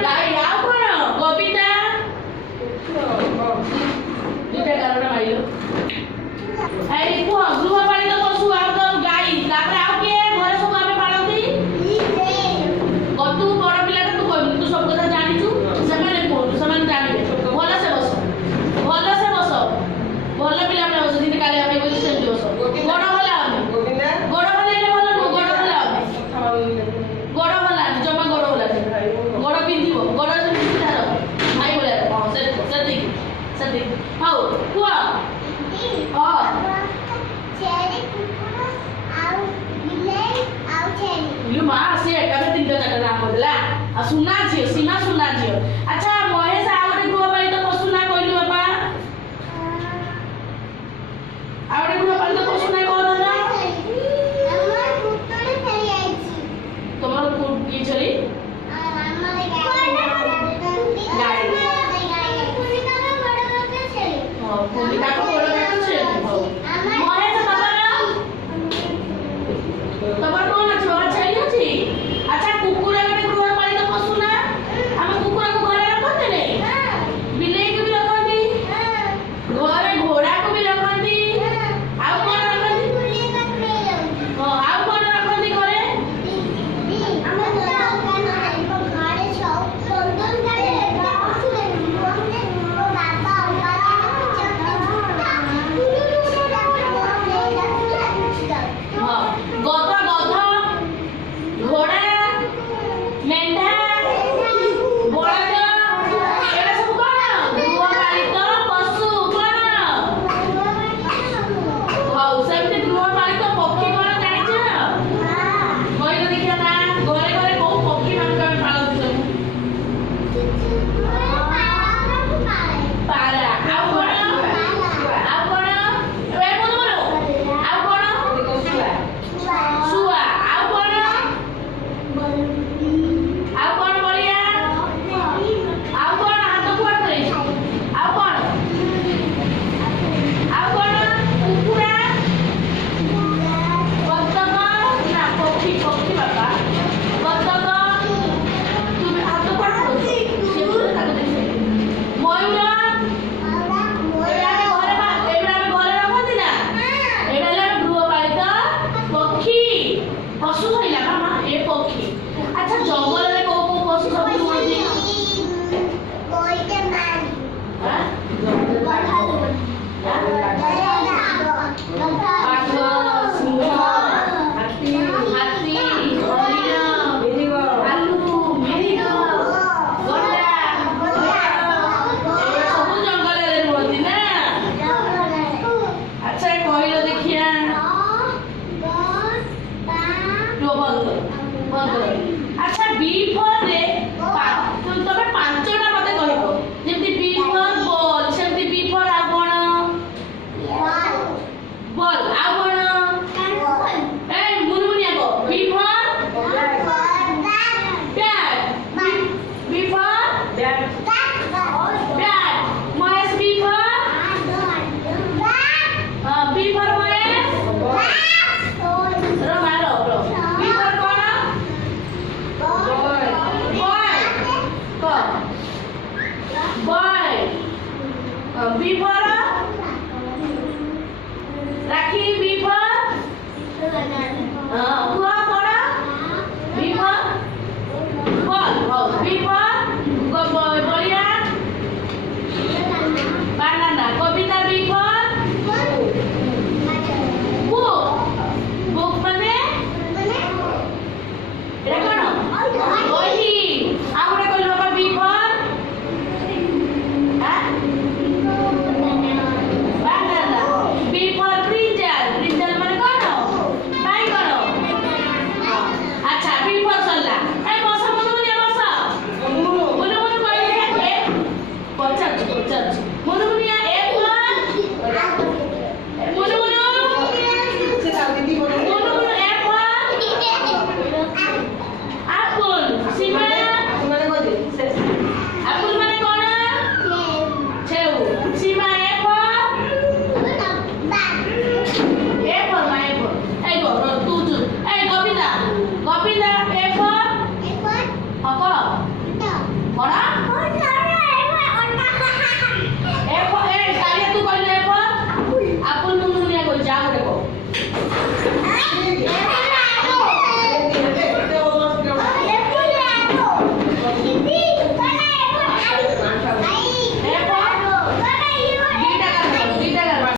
ଗାଈ ଆଉ କଣ କବିତା ଦୁଇଟା କାରଣ ମାଇଲ ଏଇ କୁହ ଗୃହପାଳିତ ପଶୁ ଆଉ ତ ଗାଈ ତାପରେ ଆଉ କିଏ ଘରେ ସବୁ ଆମେ ପାଳନ୍ତି ତୁ ବଡ ପିଲାଟା ତୁ କହିବୁ ତୁ ସବୁ କଥା ଜାଣିଛୁ ସେମାନେ କୁହନ୍ତୁ ସେମାନେ ଜାଣିବେ ଭଲସେ ବସ ଭଲ ପିଲାମାନେ ବସ ଯେମିତି କାଲି ଆମେ କହିଲି ସେମିତି ବସ ବଡ ହେଲା ଆମେ ଗୋଡ ହଲେଇଲେ ଭଲ ନୁହଁ ଗୋଡ ହେଲା ଆମେ ଗୋଡ ହଲାନି ଜମା ଗୋଡ ହଲାନି ଗୋଡ ପିନ୍ଧିବ ଗୋଡ ସେମିତି ତାର ଭାଇ ଭଳିଆ ହଁ ସେତିକି ହଉ କୁହ ମା ସେ ଏକାବେଳେ ତିନିଟା ଚାରିଟା ନାଁ କହିଦେଲା ଆଉ ସୁନା ଝିଅ ସୀମା ସୁନା ଝିଅ ଆଚ୍ଛା ମହେଶ ଆଉ ଗୋଟେ ଗୃହପାଳିତ ପଶୁ ନା କହିଲୁ ବାପା ଆଉ ଗୋଟେ ଗୃହପାଳିତ ପଶୁ ନା କଣ ନା তোমার কি ছড়ি তোমার কোন আছে বাবা ছাই আছে আচ্ছা কুকুরা মানে গৃহপালিত পশু না আমি কুকুরাକୁ ঘরে রাখতে নেই বিলেইକୁ ବି ରଖନ୍ତି ଘରେ ଘୋଡାକୁ ବି ରଖନ୍ତି ଆଉ କଣ ରଖନ୍ତି ହଁ ଆଉ କଣ ରଖନ୍ତି ଘରେ ଗଧ ଘୋଡା ମେଣ୍ଢା ବଳଦ ଏଗୁଡ଼ା ସବୁ କଣ ଗୃହପାଳିତ ପଶୁ କଣ ହଉ ସେମିତି ଗୃହପାଳିତ ପକ୍ଷୀ କଣ ଜାଣିଛ କହିଲ ଦେଖିବା ନା ଘରେ ଘରେ କୋଉ ପକ୍ଷୀ ମାନଙ୍କୁ ଆମେ ପାଳନ୍ତି ସବୁ ପାରା ଆଉ କଣ ଆଉ କଣ ଏ ବୋଲ ଆଉ କଣ ଶୁଆ ଆଉ କଣ ବଳିଆ ଆଉ କଣ ହାତ କୁଆଡେ ଆଉ କଣ କୁକୁଡ଼ା ବତକ ନା ପକ୍ଷୀ ବାପା ବତକ তুমি হাত କୁଆଡେ କରୁଛି ସେଗୁলো ତାକୁ ଦେଖି ମୟୂର ଏଇଟା ଆମେ ଘରେ ରଖନ୍ତି ନା ଏଇଟା ହେଲା ଗୃହପାଳିତ ପକ୍ଷୀ ପଶୁ କହିଲା ମାମା ଏ ପକ୍ଷୀ ଆଚ୍ଛା ଜଙ୍ଗଲରେ କୋଉ କୋଉ ପଶୁ ସବୁ ରୁହନ୍ତି ବାଘ ସିଂହ ହାତୀ ହରିଣ ଭାଲୁ ମିରିଗ ଗଣ୍ଡା ସବୁ ଜଙ୍ଗଲରେ ରୁହନ୍ତି ନା ଆଚ୍ଛା କହିଲ ଦେଖିଆ আচ্ছা বি ফর রে তবে পাঁচটা মতে কহিব যেমতি বি ফর বল সেমতি বি ফর আর কোন বল আর কোন এই মুনমুনি আগো B for bat B for bat Mahesh B for B for Mahesh রমালো বি ফর কোন boy B for রাখি B for কুয়া পড়া B for ball B for